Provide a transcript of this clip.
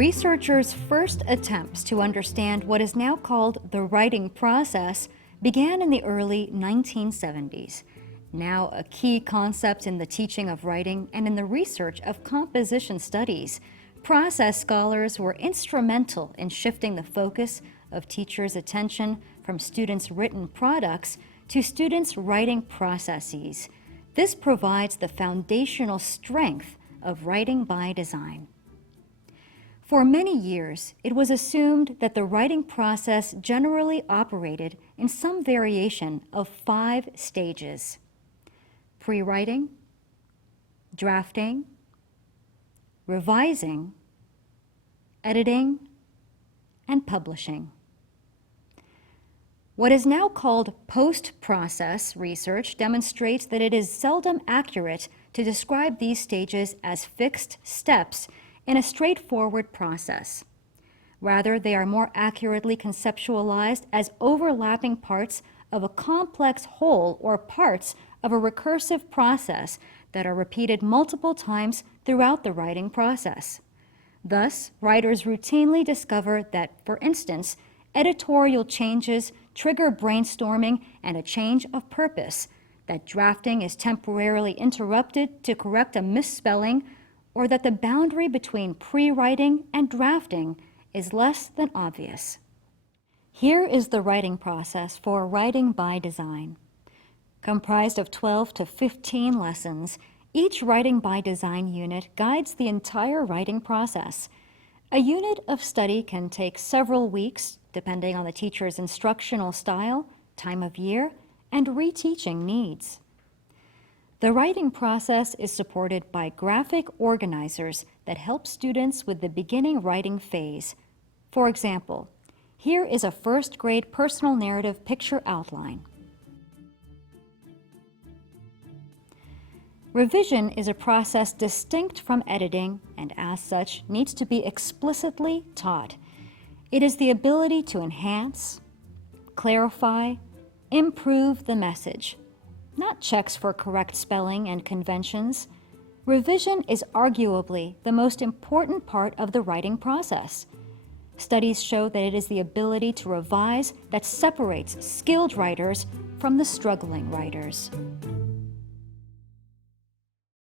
Researchers' first attempts to understand what is now called the writing process began in the early 1970s. Now a key concept in the teaching of writing and in the research of composition studies, process scholars were instrumental in shifting the focus of teachers' attention from students' written products to students' writing processes. This provides the foundational strength of writing by design. For many years, it was assumed that the writing process generally operated in some variation of 5 stages: pre-writing, drafting, revising, editing, and publishing. What is now called post-process research demonstrates that it is seldom accurate to describe these stages as fixed steps in a straightforward process. Rather, they are more accurately conceptualized as overlapping parts of a complex whole or parts of a recursive process that are repeated multiple times throughout the writing process. Thus, writers routinely discover that, for instance, editorial changes trigger brainstorming and a change of purpose, that drafting is temporarily interrupted to correct a misspelling, or that the boundary between pre-writing and drafting is less than obvious. Here is the writing process for writing by design. Comprised of 12 to 15 lessons, each writing by design unit guides the entire writing process. A unit of study can take several weeks, depending on the teacher's instructional style, time of year, and reteaching needs. The writing process is supported by graphic organizers that help students with the beginning writing phase. For example, here is a first-grade personal narrative picture outline. Revision is a process distinct from editing and, as such, needs to be explicitly taught. It is the ability to enhance, clarify, improve the message, not checks for correct spelling and conventions. Revision is arguably the most important part of the writing process. Studies show that it is the ability to revise that separates skilled writers from the struggling writers.